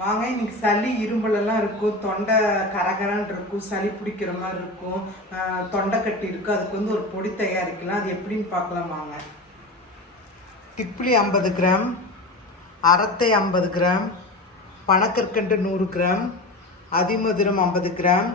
வாங்க, இன்னைக்கு சளி இரும்பலெல்லாம் இருக்கும், தொண்டை கரகரன்னு இருக்கும், சளி பிடிக்கிற மாதிரி இருக்கும், தொண்டை கட்டி இருக்கும். அதுக்கு வந்து ஒரு பொடி தயாரிக்கலாம். அது எப்படின்னு பார்க்கலாம் வாங்க. திப்பிலி 50 கிராம், அரத்தை 50 கிராம், பனக்கற்கண்டு 100 கிராம், அதிமதுரம் 50 கிராம்,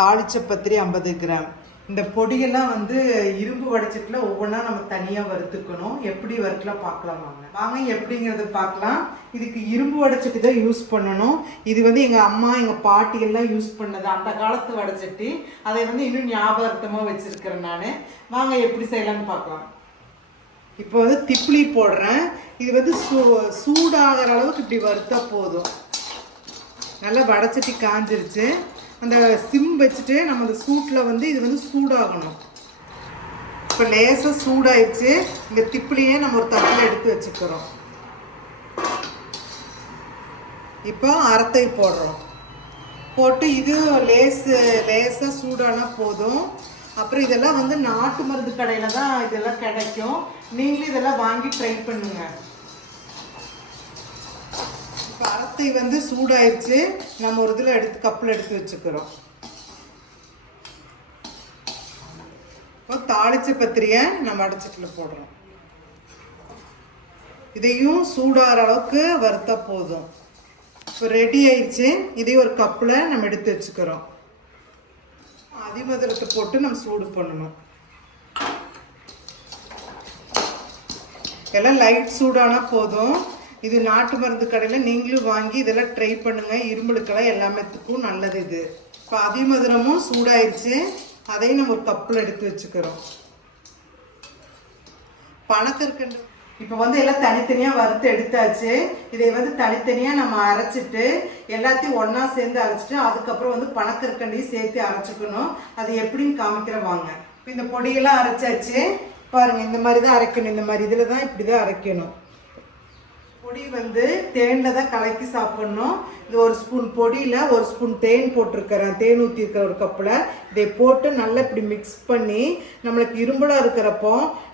தாளிச்சப்பத்திரி 50 கிராம். இந்த பொடியெல்லாம் வந்து இரும்பு வடிச்சட்டில் ஒவ்வொன்றா நம்ம தனியாக வறுத்துக்கணும். எப்படி வறுக்கலாம் பார்க்கலாம் வாங்க எப்படிங்கிறத பார்க்கலாம். இதுக்கு இரும்பு வடைச்சட்டி தான் யூஸ் பண்ணணும். இது வந்து எங்கள் அம்மா எங்கள் பாட்டி எல்லாம் யூஸ் பண்ணது, அந்த காலத்து வடைச்சட்டி. அதை வந்து இன்னும் ஞாபகார்த்தமாக வச்சுருக்கிறேன் நான். வாங்க எப்படி செய்யலாம்னு பார்க்கலாம். இப்போ வந்து திப்பிலி போடுறேன். இது வந்து சூடாகிற அளவுக்கு இப்படி வறுத்தா போதும். நல்லா வடைச்சட்டி காஞ்சிருச்சு. அந்த சிம் வச்சுட்டு நம்ம அந்த சூட்டில் வந்து இது வந்து சூடாகணும். இப்போ லேசாக சூடாயிடுச்சு. இந்த திப்பிலியே நம்ம ஒரு தட்டில் எடுத்து வச்சுக்கிறோம். இப்போ அரத்தை போடுறோம். போட்டு இது லேசாக சூடானா போதும். அப்புறம் இதெல்லாம் வந்து நாட்டு மருந்து கடையில் தான் இதெல்லாம் கிடைக்கும். நீங்களும் இதெல்லாம் வாங்கி ட்ரை பண்ணுங்க. இப்போ அரத்தை வந்து சூடாயிடுச்சு. நம்ம ஒரு இதில் கப்பில் எடுத்து வச்சுக்கிறோம். இப்போ தாளிச்ச பத்திரியை நம்ம அடைச்சட்டில் போடுறோம். இதையும் சூடாகிற அளவுக்கு வறுத்தா போதும். இப்போ ரெடி ஆயிடுச்சு. இதையும் ஒரு கப்பில் நம்ம எடுத்து வச்சுக்கிறோம். அதிமதுரத்தை போட்டு நம்ம சூடு பண்ணணும். எல்லாம் லைட் சூடானா போதும். இது நாட்டு மருந்து கடையில் நீங்களும் வாங்கி இதெல்லாம் ட்ரை பண்ணுங்கள். இரும்பலுக்கெல்லாம் எல்லாமேத்துக்கும் நல்லது இது. இப்போ அதிமதுரமும் சூடாயிருச்சு. அதையும் நம்ம ஒரு கப்பில் எடுத்து வச்சுக்கிறோம். பனக்கற்கண்டு இப்போ வந்து எல்லாம் தனித்தனியாக வறுத்து எடுத்தாச்சு. இதை வந்து தனித்தனியாக நம்ம அரைச்சிட்டு எல்லாத்தையும் ஒன்றா சேர்ந்து அரைச்சிட்டு அதுக்கப்புறம் வந்து பனக்கற்கண்டையும் சேர்த்து அரைச்சிக்கணும். அது எப்படின்னு காமிக்கிற வாங்க. இப்போ இந்த பொடியெல்லாம் அரைச்சாச்சு. பாருங்கள், இந்த மாதிரி தான் அரைக்கணும். இந்த மாதிரி இதில் தான் இப்படி தான் அரைக்கணும். பொடி வந்து தேனில் தான் கலக்கி சாப்பிட்ணும். இது ஒரு ஸ்பூன் பொடியில் ஒரு ஸ்பூன் தேன் போட்டிருக்கிறேன். தேன் ஊற்றிருக்கிற ஒரு கப்பில் இதை போட்டு நல்லா இப்படி மிக்ஸ் பண்ணி நம்மளுக்கு இரும்பலாக இருக்கிறப்போ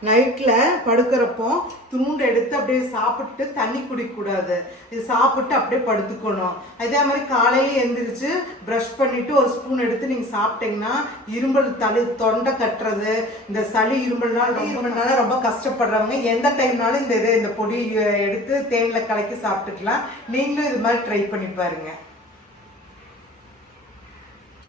நைட்டில் படுக்கிறப்போ துண்டு எடுத்து அப்படியே சாப்பிட்டு தண்ணி குடிக்கக்கூடாது. இது சாப்பிட்டு அப்படியே படுத்துக்கணும். அதே மாதிரி காலையில் எழுந்திரிச்சு ப்ரஷ் பண்ணிவிட்டு ஒரு ஸ்பூன் எடுத்து நீங்கள் சாப்பிட்டீங்கன்னா இரும்பல் தொண்டை கட்டுறது, இந்த சளி இரும்பல்னால ரொம்ப கஷ்டப்படுறவங்க எந்த டைம்னாலும் இந்த பொடி எடுத்து தேனில் கலக்கி சாப்பிட்டுக்கலாம். நீங்களும் இது மாதிரி ட்ரை பண்ணி பாருங்க.